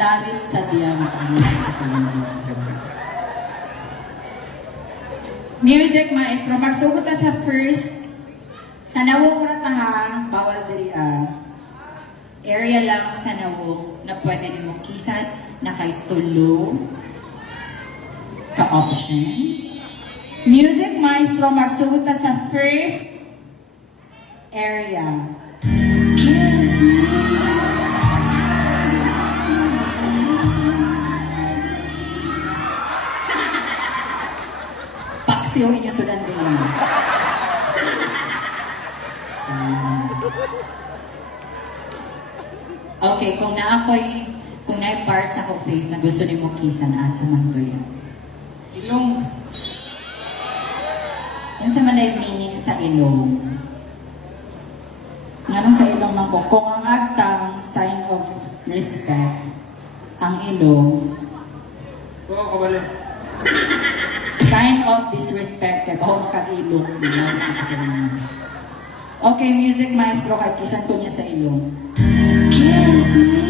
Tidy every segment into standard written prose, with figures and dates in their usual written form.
Nadarit sa diyang music maestro, magsugot ta sa first. Sa nawong rataha, bawal diri area lang sa nawong na pwede nimo kisan na kay tulo ka options. Music maestro, magsugot ta sa first area. Paksiyo inyo sudan din. Okay, kung na part sa ko face na gusto ni mo kisan, asa man to yan? Ilong. Yan sa manay meaning sa ilong. Nga sa ilong man ko, kung ang agtang sign of respect, ang ilong, sign of disrespect, kaya baho makag-ilong. Okay, music maestro, kahit kisan ko niya sa ilong. Kiss me.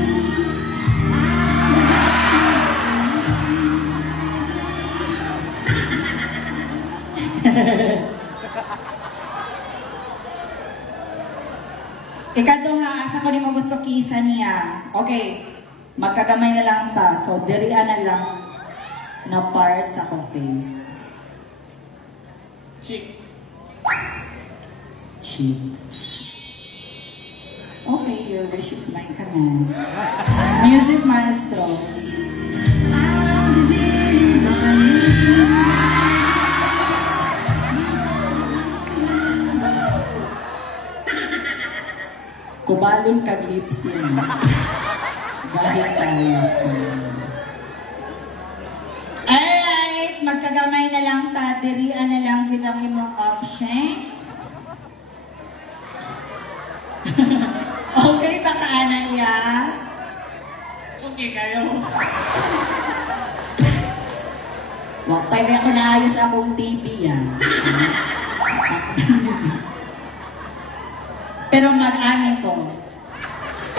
Ikadto nga, asa ko ni mo gusto kisa niya. Okay, magkagamay na lang ta. So, dirian na lang na part sa ko face. Cheeks. Okay, your wish is my command. Music maestro. Kubalon kag lipsin. Dahil tayo sa... Alright, magkagamay na lang ta. Dirian na lang kitang imong option. Okay, baka na iya. Okay kayo. Wakpay ba ako naayos akong TV yan. Pero mag-ani ko.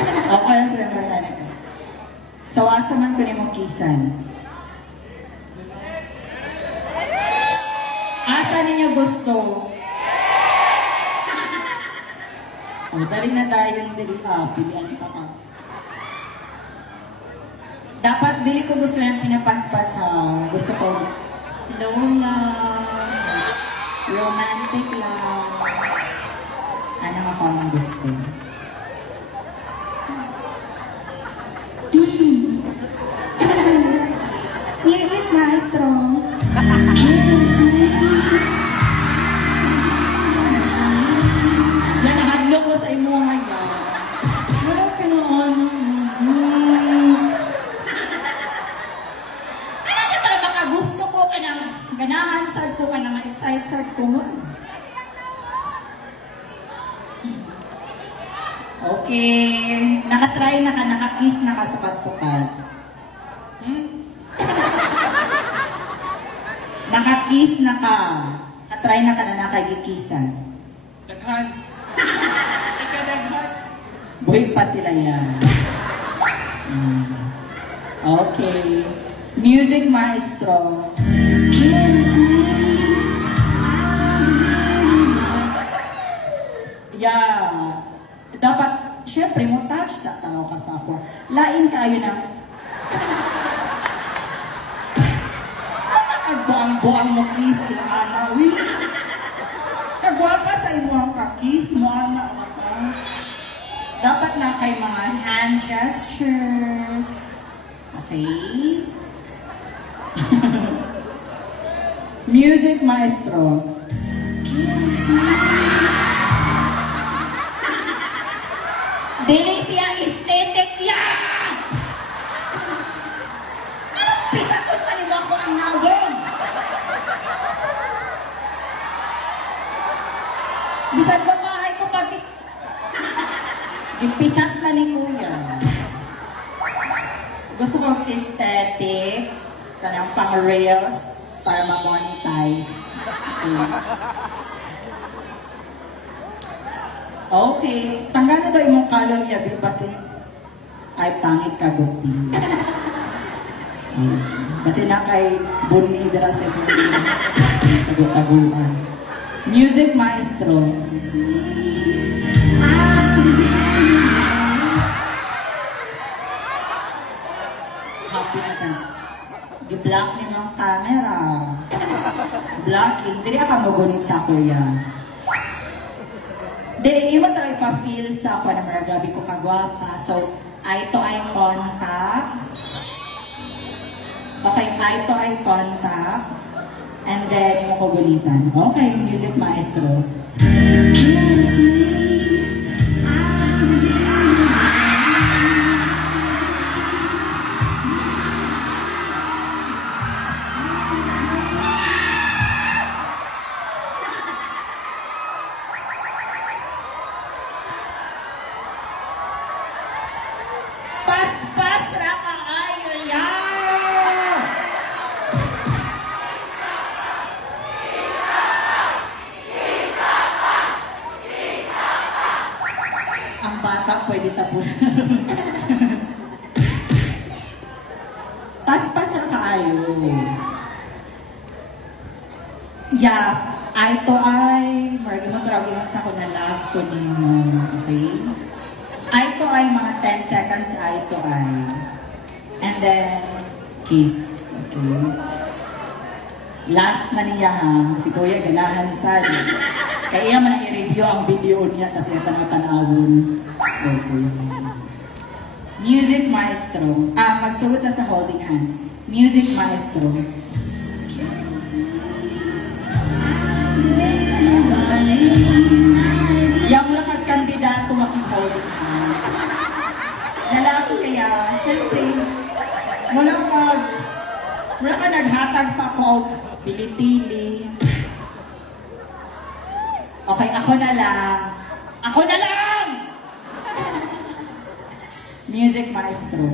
Okay na sila mag-ani ko. So, asa man ko ni mo kisan. Asa ninyo gusto? Oh, dali na tayo dili pilihan pa ka. Dapat dili ko gusto yung pinapaspas ha. Gusto ko slow lang, romantic lang. Ano ako ang gusto? Music maestro. Yan, nakadlo ko sa imo nga. Wala pinaano. Ano siya para makagusto ko ka ng ganahan sad ko ka ng excited sad ko. Okay. Nakatry na ka, nakakiss na ka, sukat-sukat. Nakakiss na ka. Nakatry na ka na nakagikisan. Daghan. Ika daghan. Buhay pa sila yan. Okay. Music maestro. Yeah. Dapat, syempre, mo touch sa tao ka sa ako. Lain kayo na. Kagbuang-buang mo kiss, ana. Uy. Kagwapa sa imo ang kakis mo, ana. Dapat na kay mga hand gestures. Okay? Music maestro. Dili siya aesthetic yan! Anong pisakot pa nila ako ang nawon? Bisan ba bahay ko pag... Ipisat na ni kuya. Gusto kong aesthetic, kanang pang reels, para ma-monetize. Okay. Tanggal na daw imong kalorya, basin. ay pangit kagupi. Kasi na kay Bunmi dira sa tagu-taguan. Music maestro. Happy na ka. Gi-block ni mga camera. Blocking. Dili ka magunit sa kuya. Dili mo tayo pa-feel sa ako na mga grabe ko kagwapa. So, eye to eye contact. Okay, eye to eye contact. And then, yung kugulitan. Okay, music maestro. Pas-pas ra ka ayo yan! Ang bata pwede tapunan. Pas-pas ra ka ayo. Yeah, eye to eye. Marami mo tawagin sa ako na love ko nimo. Okay? Eye to eye, mga 10 seconds eye to eye. And then, kiss. Okay? Last na niya ha, si Kuya ganahan sad. Kaya man ang i-review ang video niya kasi tanaw-tanawon. Okay. Music maestro. Magsuot na sa holding hands. Music maestro. Yang mula ka kandidato makik-holding hands. Lalaki kaya, syempre, mula ka naghatag sa quote, pili-pili. Okay, ako na lang. Ako na lang! Music maestro.